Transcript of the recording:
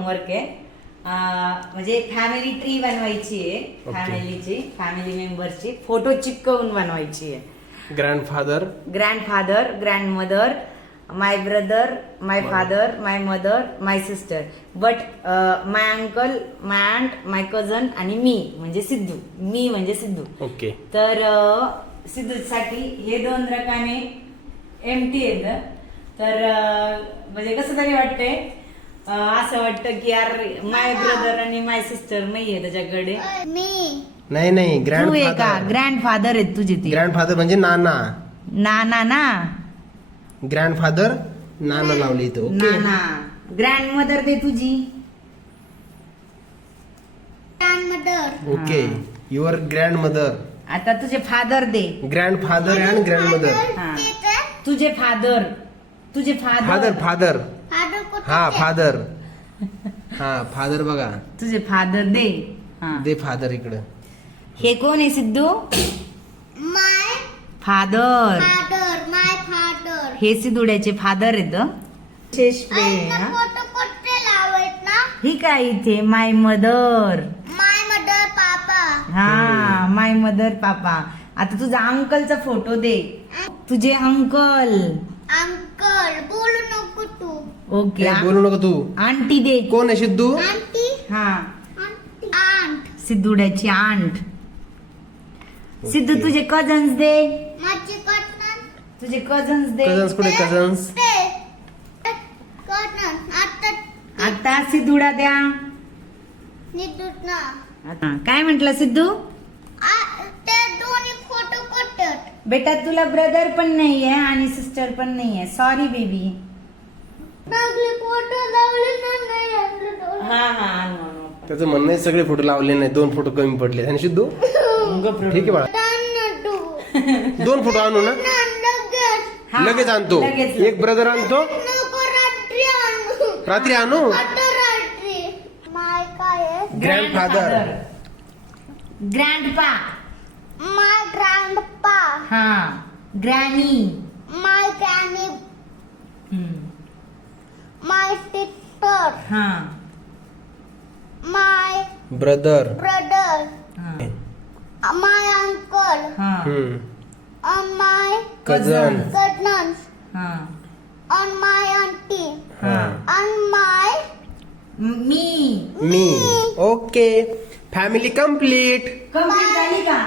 Homework आहे. म्हणजे family tree बनवायची आहे. फॅमिली मेंबरची फोटो चिपकवून बनवायची आहे. Grandfather, grandmother, my brother, my father, my mother, my sister, but my uncle, my aunt, my cousin आणि मी म्हणजे सिद्धू. ओके. तर सिद्धूसाठी हे 2 रकाने एम्प्टी आहेत. तर म्हणजे कसं तरी वाटतंय, असं वाटतं की यार माय ब्रदर आणि माय सिस्टर नाहीये त्याच्याकडे. नाही तू आहे का? ग्रँडफादर आहेत तुझे ते. ग्रँडफादर म्हणजे नाना. ना ग्रँडफादर नाना लावले इथं. ओके. नाना. ग्रँडमदर दे तुझी. ओके. Your grandmother. आता तुझे father they. Grandfather and grandmother. तुझे फादर. फादर. हा फादर. हा फादर बघा. तुझे फादर दे. दे फादर इकडं. हे कोण आहे सिद्धू? फादर. हे सिद्धुड्याचे फादर आहेत. ही काय इथे माय मदर. हा माय मदर पापा. आता तुझा अंकलचा फोटो दे. तुझे अंकल. बोलू नको तू. ओके. बोलू नको तू. आंटी दे. कोण आहे सिद्धू? हा आंट. सिद्धुड्याची आंट. सिद्धू तुझे कझन्स दे. माझी तुझे कझन्स दे. कझन्स कुठे? कझन्स आता सिद्धुडा द्या. आता काय म्हंटल सिद्धू? ते दोन्ही फोटो कोटत. बेटा तुला ब्रदर पण नाहीये आणि सिस्टर पण नाहीये. Sorry baby. फोटो लावले नाही. हा त्याचं म्हणणं आहे सगळे फोटो लावले नाही, 2 फोटो कमी पडले. आणि सिद्धू ठीक आहे बाळा, 2 फोटो आणू ना. लगेच आणतो. एक ब्रदर आणतो. रात्री आणू. माय काय ग्रँडफादर. ग्रँडपा. माय ग्रँडपा. हा ग्रॅनी. माय ग्रॅनी. माय सिस्टर. हा माय ब्रदर. ब्रदर. माय अंकल. हा and my कझन. cousins हा and my auntie हा and my me. Me. Okay. Family complete. Complete झाली का?